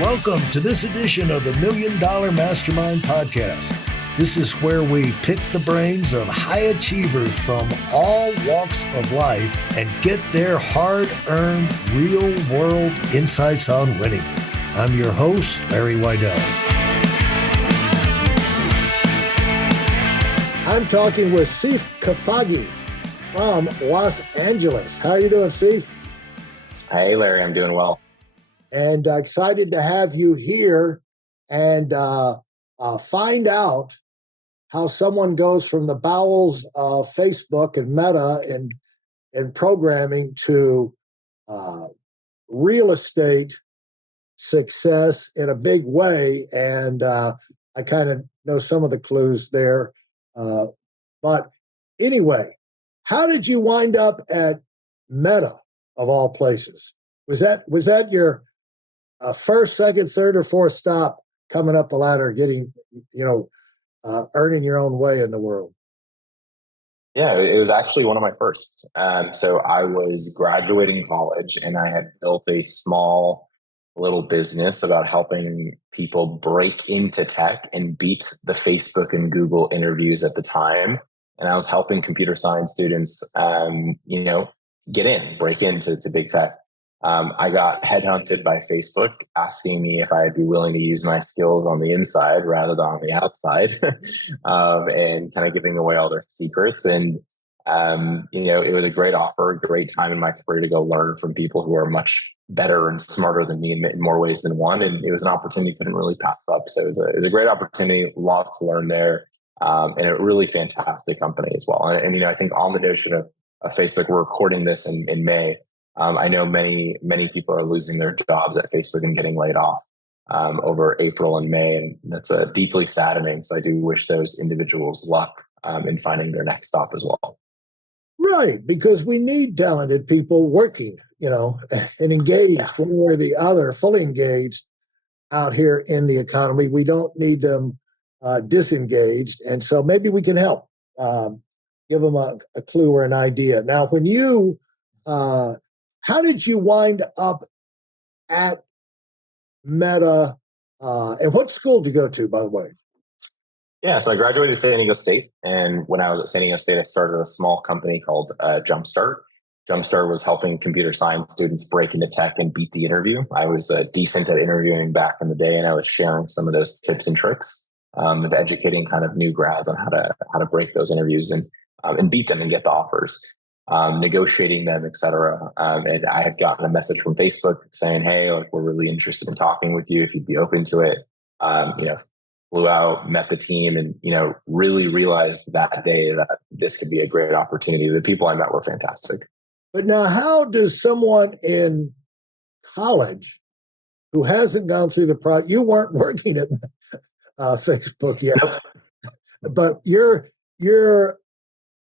Welcome to this edition of the Million Dollar Mastermind podcast. This is where we pick the brains of high achievers from all walks of life and get their hard-earned, real-world insights on winning. I'm your host, Larry Weidel. I'm talking with Sief Khafagi from Los Angeles. How are you doing, Sief? Hey, Larry, I'm doing well. And excited to have you here and find out how someone goes from the bowels of Facebook and Meta and programming to real estate success in a big way. And I kind of know some of the clues there. But anyway, how did you wind up at Meta of all places? Was that your first, second, third, or fourth stop coming up the ladder, getting, earning your own way in the world? Yeah, it was actually one of my first. So I was graduating college and I had built a small little business about helping people break into tech and beat the Facebook and Google interviews at the time. And I was helping computer science students, break into big tech. I got headhunted by Facebook asking me if I'd be willing to use my skills on the inside rather than on the outside, and kind of giving away all their secrets. And, it was a great offer, a great time in my career to go learn from people who are much better and smarter than me in more ways than one. And it was an opportunity I couldn't really pass up. So it was a great opportunity, lots to learn there, and a really fantastic company as well. And I think on the notion of Facebook, we're recording this in May. I know many people are losing their jobs at Facebook and getting laid off over April and May, and that's deeply saddening. So I do wish those individuals luck in finding their next stop as well. Right, because we need talented people working, and engaged one way or the other, fully engaged out here in the economy. We don't need them disengaged, and so maybe we can help give them a clue or an idea. Now, when you how did you wind up at Meta? And what school did you go to, by the way? Yeah, so I graduated San Diego State. And when I was at San Diego State, I started a small company called Jumpstart. Jumpstart was helping computer science students break into tech and beat the interview. I was decent at interviewing back in the day, and I was sharing some of those tips and tricks of educating kind of new grads on how to break those interviews and beat them and get the offers. Negotiating them, et cetera. And I had gotten a message from Facebook saying, hey, we're really interested in talking with you if you'd be open to it. Flew out, met the team, and, really realized that day that this could be a great opportunity. The people I met were fantastic. But now, how does someone in college who hasn't gone through the process, you weren't working at Facebook yet, nope. But you're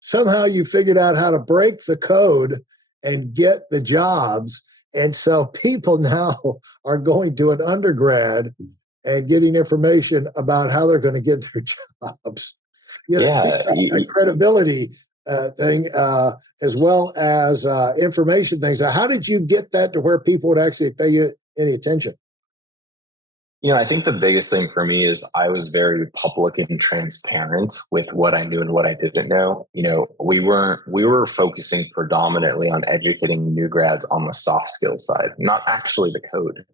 somehow you figured out how to break the code and get the jobs. And so people now are going to an undergrad and getting information about how they're going to get their jobs. A credibility thing as well as information things. So how did you get that to where people would actually pay you any attention? I think the biggest thing for me is I was very public and transparent with what I knew and what I didn't know. We were focusing predominantly on educating new grads on the soft skills side, not actually the code,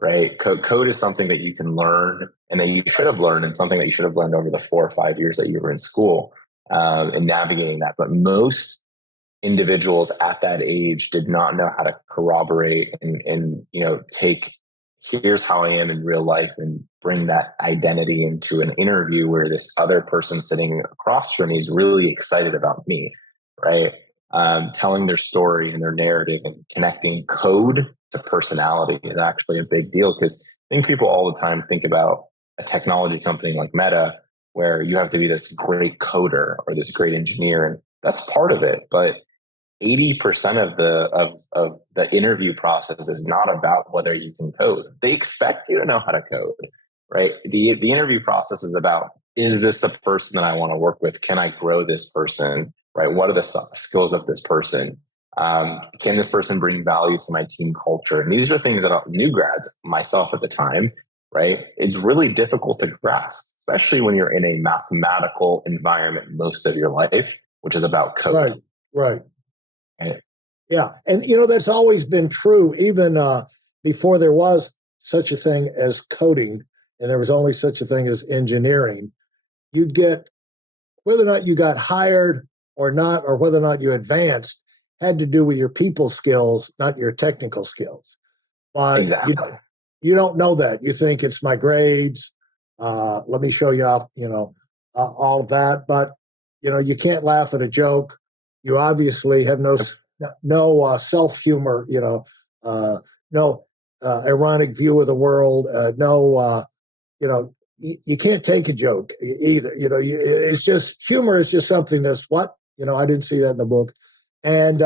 right? Code is something that you can learn and that you should have learned, and something that you should have learned over the 4 or 5 years that you were in school and navigating that. But most individuals at that age did not know how to corroborate and take here's how I am in real life and bring that identity into an interview where this other person sitting across from me is really excited about me, right? Telling their story and their narrative and connecting code to personality is actually a big deal, because I think people all the time think about a technology company like Meta where you have to be this great coder or this great engineer, and that's part of it. But 80% of the interview process is not about whether you can code. They expect you to know how to code, right? The interview process is about, is this the person that I want to work with? Can I grow this person, right? What are the soft skills of this person? Can this person bring value to my team culture? And these are things that new grads, myself at the time, right? It's really difficult to grasp, especially when you're in a mathematical environment most of your life, which is about code. Right. And, yeah. And, that's always been true, even before there was such a thing as coding and there was only such a thing as engineering. You'd get, whether or not you got hired or not, or whether or not you advanced, had to do with your people skills, not your technical skills. But exactly. You don't know that. You think it's my grades. Let me show you off, all of that. But, you can't laugh at a joke. You obviously have no self-humor, no ironic view of the world, you can't take a joke either. It's just, humor is just something that's what, I didn't see that in the book. And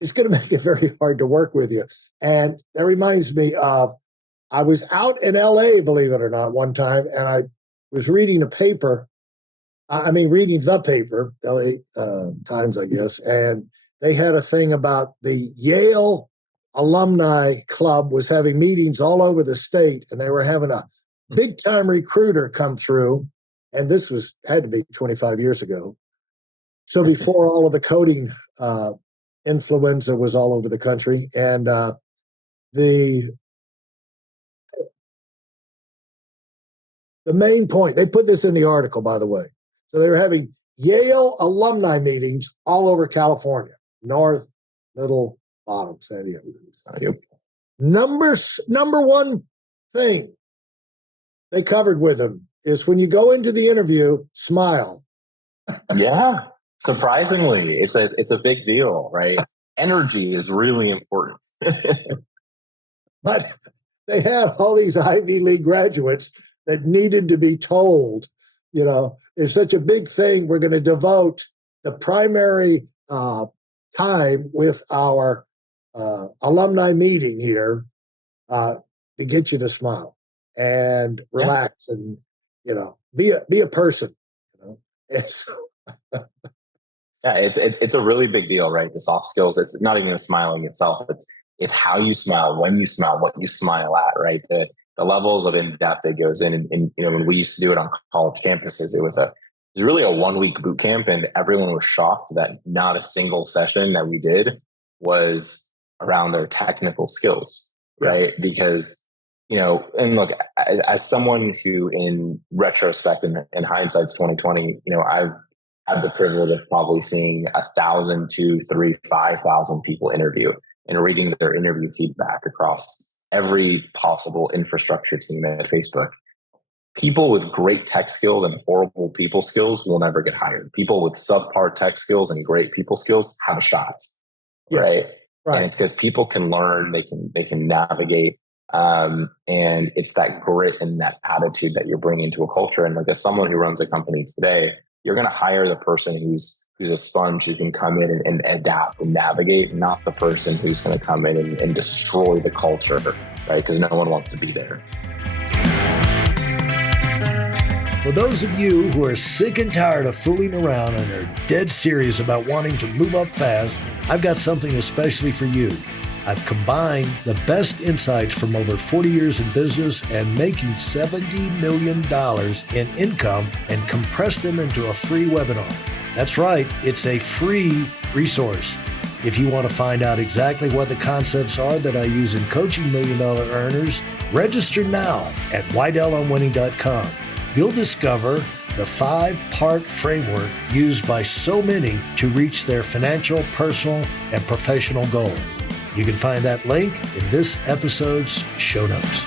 it's going to make it very hard to work with you. And that reminds me of, I was out in LA, believe it or not, one time, and I was reading the paper, LA Times, I guess, and they had a thing about the Yale Alumni Club was having meetings all over the state, and they were having a big-time recruiter come through, and this had to be 25 years ago. So before all of the coding influenza was all over the country, and the main point, they put this in the article, by the way. So they were having Yale alumni meetings all over California, north, middle, bottom, San Diego. Yep. Number one thing they covered with them is when you go into the interview, smile. Yeah, surprisingly, it's a big deal, right? Energy is really important. But they had all these Ivy League graduates that needed to be told, there's such a big thing. We're going to devote the primary time with our alumni meeting here to get you to smile and relax and, be a person. Yeah, it's a really big deal, right? The soft skills. It's not even the smiling itself. It's how you smile, when you smile, what you smile at, right? The levels of in-depth that goes in. And when we used to do it on college campuses, it was really a 1-week boot camp, and everyone was shocked that not a single session that we did was around their technical skills, right? Because, and look, as someone who in retrospect and in hindsight's 2020, I've had the privilege of probably seeing 1,000, 2,000, 3,000, 5,000 people interview and reading their interview feedback across every possible infrastructure team at Facebook. People with great tech skills and horrible people skills will never get hired. People with subpar tech skills and great people skills have a shot, right? And it's because people can learn, they can navigate, and it's that grit and that attitude that you're bringing to a culture. And like, as someone who runs a company today, you're going to hire the person who's a sponge, who can come in and adapt and navigate, not the person who's going to come in and destroy the culture, right? Because no one wants to be there. For those of you who are sick and tired of fooling around and are dead serious about wanting to move up fast, I've got something especially for you. I've combined the best insights from over 40 years in business and making $70 million in income and compressed them into a free webinar. That's right, it's a free resource. If you want to find out exactly what the concepts are that I use in coaching $1 million earners, register now at WeidelOnWinning.com. You'll discover the 5-part framework used by so many to reach their financial, personal, and professional goals. You can find that link in this episode's show notes.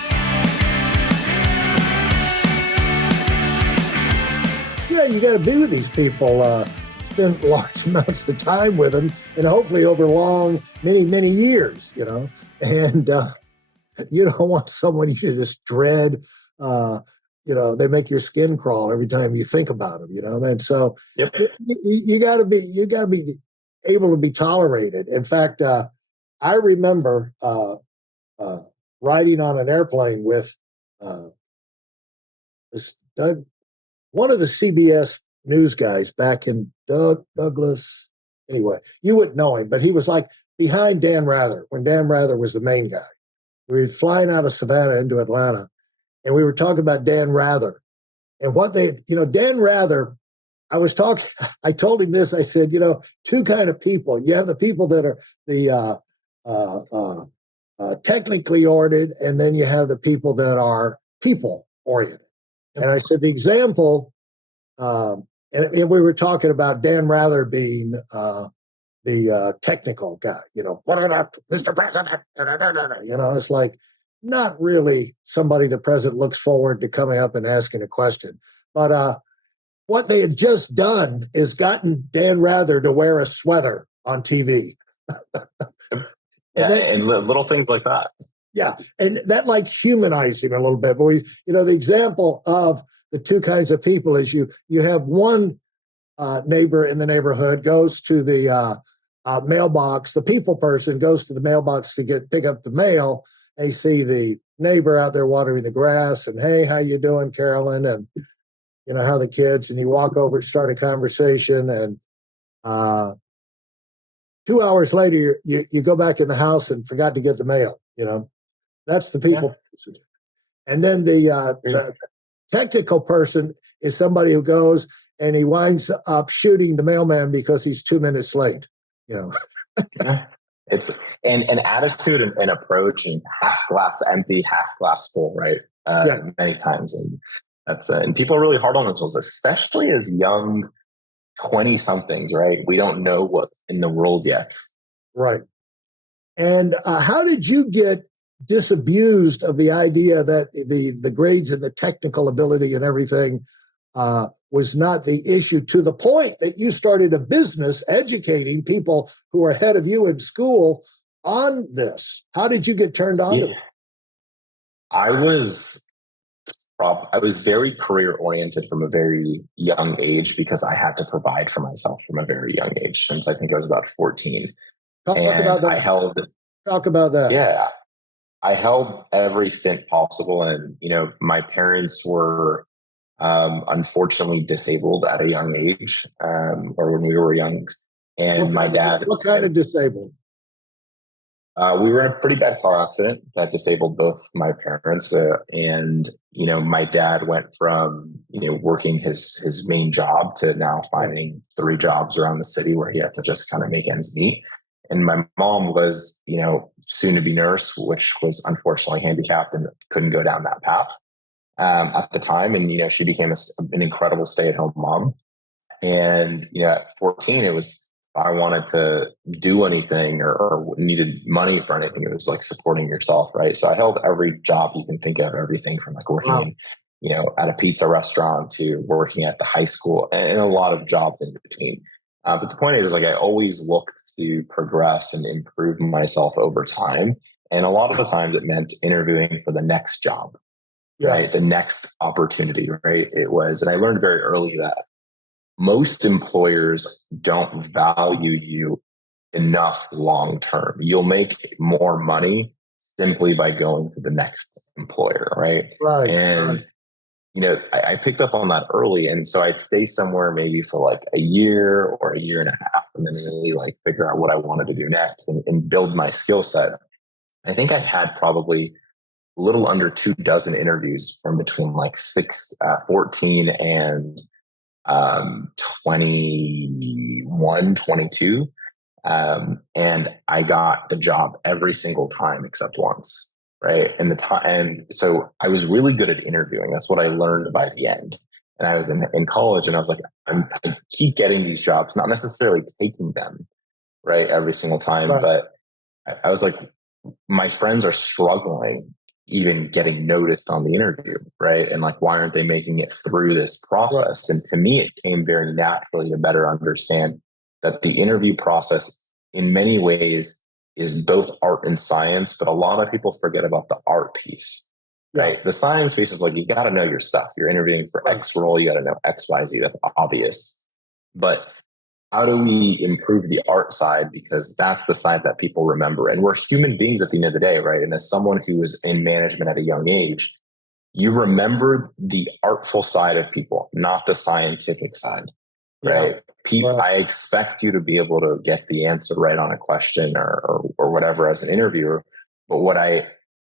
Yeah, you got to be with these people. Spend large amounts of time with them, and hopefully over many years, and you don't want someone you just dread. They make your skin crawl every time you think about them, and so you got to be able to be tolerated. In fact, I remember riding on an airplane with one of the CBS news guys back in Douglas. anyway, you wouldn't know him, but he was like behind Dan Rather when Dan Rather was the main guy. We were flying out of Savannah into Atlanta, and we were talking about Dan Rather and what they, Dan Rather. I told him this. I said, two kind of people. You have the people that are the technically oriented, and then you have the people that are people oriented. And I said the example, and we were talking about Dan Rather being the technical guy. Mr. President. It's like not really somebody the president looks forward to coming up and asking a question, but. What they had just done is gotten Dan Rather to wear a sweater on TV. and little things like that. Yeah, and that like humanized him a little bit. But the example of the two kinds of people is you have one neighbor in the neighborhood goes to the mailbox. The people person goes to the mailbox to pick up the mail. They see the neighbor out there watering the grass, and hey, how you doing, Carolyn? And how the kids, and you walk over and start a conversation, and 2 hours later, you go back in the house and forgot to get the mail. That's the people. Yeah. And then the technical person is somebody who goes and he winds up shooting the mailman because he's 2 minutes late. Yeah. It's an attitude and approach, and half glass empty, half glass full, right? Many times. And and people are really hard on themselves, especially as young 20-somethings, right? We don't know what's in the world yet. Right. And how did you get disabused of the idea that the grades and the technical ability and everything was not the issue, to the point that you started a business educating people who are ahead of you in school on this? How did you get turned on to that? I was very career oriented from a very young age because I had to provide for myself from a very young age, since I think I was about 14. Talk about that. Yeah. I held every stint possible. And, my parents were unfortunately disabled at a young age, or when we were young. And my dad. What kind of disabled? We were in a pretty bad car accident that disabled both my parents. And, my dad went from, working his main job to now finding 3 jobs around the city where he had to just kind of make ends meet. And my mom was, soon to be nurse, which was unfortunately handicapped and couldn't go down that path at the time. And, she became an incredible stay-at-home mom. And, at 14, it was, if I wanted to do anything or needed money for anything, it was like supporting yourself, right? So I held every job you can think of, everything from like working, at a pizza restaurant to working at the high school, and a lot of jobs in between. But the point is, like, I always looked to progress and improve myself over time. And a lot of the times it meant interviewing for the next job, right? The next opportunity, right? It was, and I learned very early that most employers don't value you enough long term. You'll make more money simply by going to the next employer, right? Right. And I picked up on that early, and so I'd stay somewhere maybe for like a year or a year and a half, and then really like figure out what I wanted to do next and build my skill set. I think I had probably a little under 24 interviews from between like 14 and 21, 22. And I got the job every single time except once. Right. And so I was really good at interviewing. That's what I learned by the end. And I was in college, and I was like, I keep getting these jobs, not necessarily taking them right every single time. Right. But I was like, my friends are struggling even getting noticed on the interview, right? And like, why aren't they making it through this process? Right. And to me, it came very naturally to better understand that the interview process in many ways is both art and science, but a lot of people forget about the art piece, right? The science piece is like, you got to know your stuff. You're interviewing for X role, you got to know X, Y, Z. That's obvious. But how do we improve the art side? Because that's the side that people remember. And we're human beings at the end of the day, right? And as someone who was in management at a young age, you remember the artful side of people, not the scientific side, right? I expect you to be able to get the answer right on a question or whatever as an interviewer. But what I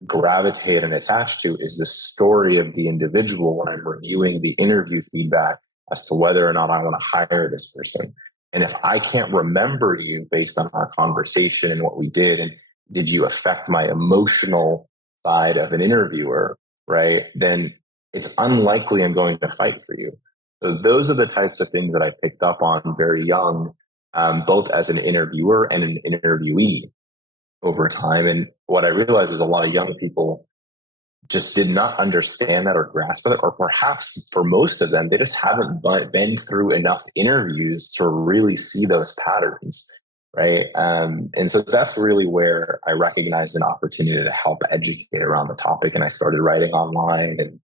gravitate and attach to is the story of the individual when I'm reviewing the interview feedback as to whether or not I want to hire this person. And if I can't remember you based on our conversation and what we did, and did you affect my emotional side of an interviewer, right? Then it's unlikely I'm going to fight for you. So those are the types of things that I picked up on very young, both as an interviewer and an interviewee over time. And what I realized is a lot of young people just did not understand that or grasp it, or perhaps for most of them, they just haven't been through enough interviews to really see those patterns, right? And so that's really where I recognized an opportunity to help educate around the topic. And I started writing online and,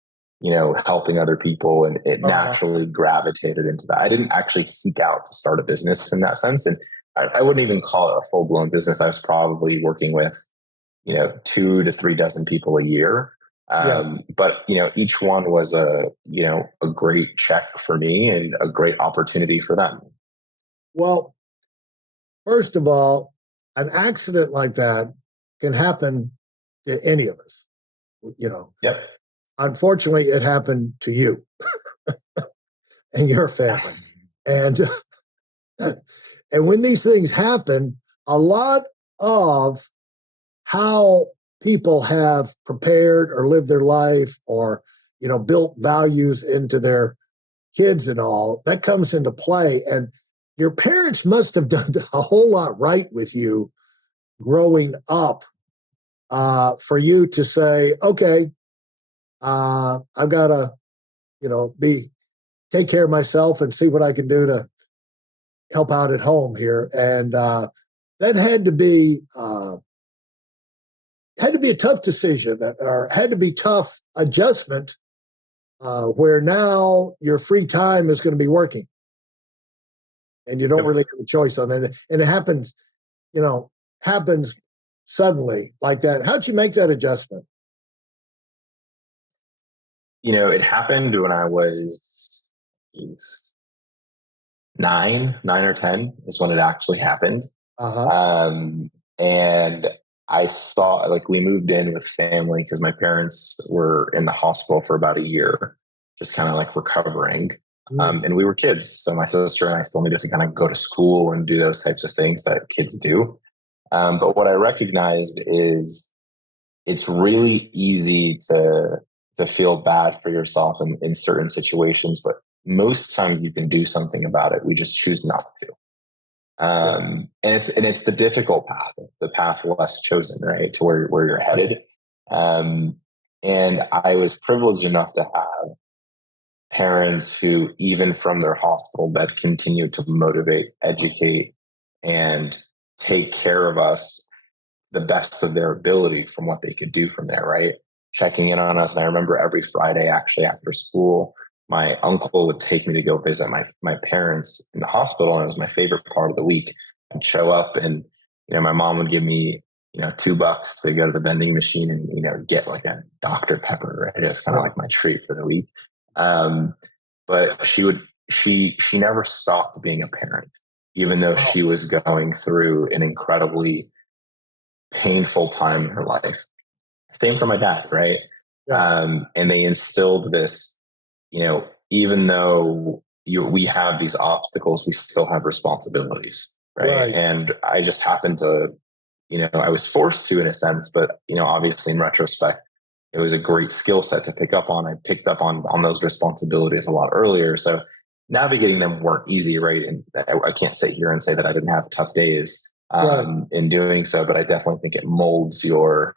helping other people, and it naturally gravitated into that. I didn't actually seek out to start a business in that sense. And I wouldn't even call it a full-blown business. I was probably working with, 2 to 3 dozen people a year. But, each one was a great check for me and a great opportunity for them. Well, first of all, an accident like that can happen to any of us, Yep. Unfortunately, it happened to you and your family. And and when these things happen, a lot of how people have prepared or lived their life or, built values into their kids and all, that comes into play. And your parents must have done a whole lot right with you growing up for you to say, okay, I've got to, take care of myself and see what I can do to help out at home here. And that had to be a tough decision, or had to be tough adjustment, where now your free time is going to be working, and you don't really have a choice on that. And it happens, happens suddenly like that. How'd you make that adjustment? It happened when I was 9 or 10 is when it actually happened. And I saw, we moved in with family because my parents were in the hospital for about a year, just kind of recovering. And we were kids. So my sister and I still needed to kind of go to school and do those types of things that kids do. But what I recognized is it's really easy to feel bad for yourself in certain situations, but most times you can do something about it. We just choose not to. And it's the difficult path, the path less chosen, right, to where you're headed. And I was privileged enough to have parents who, even from their hospital bed, continued to motivate, educate, and take care of us the best of their ability from what they could do from there, right? Checking in on us. And I remember every Friday, actually, after school, my uncle would take me to go visit my parents in the hospital. And it was my favorite part of the week. I'd show up and, my mom would give me, $2 to go to the vending machine and, get a Dr. Pepper, right? It was kind of like my treat for the week. But she never stopped being a parent, even though she was going through an incredibly painful time in her life. Same for my dad, right? And they instilled this, even though we have these obstacles, we still have responsibilities, right? And I just happened to, I was forced to in a sense, but, obviously in retrospect, it was a great skill set to pick up on. I picked up on those responsibilities a lot earlier. So navigating them weren't easy, right? And I can't sit here and say that I didn't have tough days in doing so, but I definitely think it molds your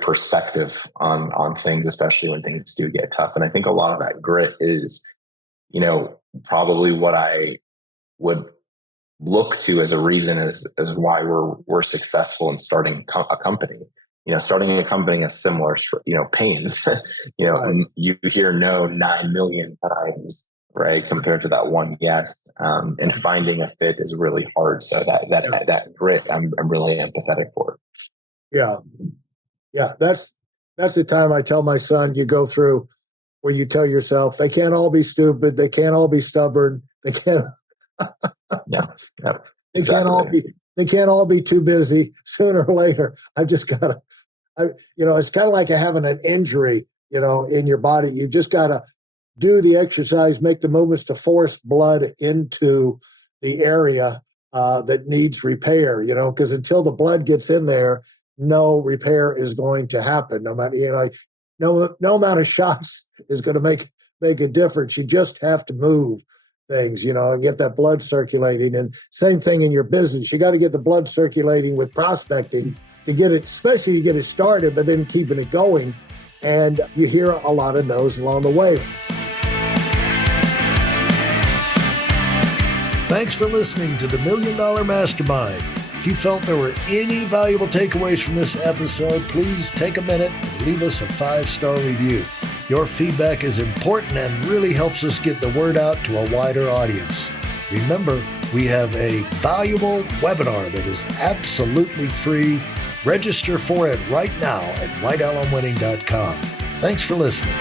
perspective on things, especially when things do get tough. And I think a lot of that grit is, probably what I would look to as a reason as why we're successful in starting a company. Starting a company has similar, pains. You hear no 9 million times, right? Compared to that one yes. And finding a fit is really hard. So that grit, I'm really empathetic for. Yeah, that's the time I tell my son, you go through where you tell yourself, they can't all be stupid, they can't all be stubborn, They can't. Yeah. They can't all be. They can't all be too busy. Sooner or later, I've just got to. It's kind of like having an injury, in your body. You just got to do the exercise, make the movements to force blood into the area that needs repair. Because until the blood gets in there, no repair is going to happen. No matter, no amount of shots is going to make a difference. You just have to move things, and get that blood circulating. And same thing in your business. You got to get the blood circulating with prospecting to get it, especially to get it started, but then keeping it going. And you hear a lot of no's along the way. Thanks for listening to the Million Dollar Mastermind. If you felt there were any valuable takeaways from this episode, please take a minute and leave us a 5-star review. Your feedback is important and really helps us get the word out to a wider audience. Remember, we have a valuable webinar that is absolutely free. Register for it right now at weidelonwinning.com. Thanks for listening.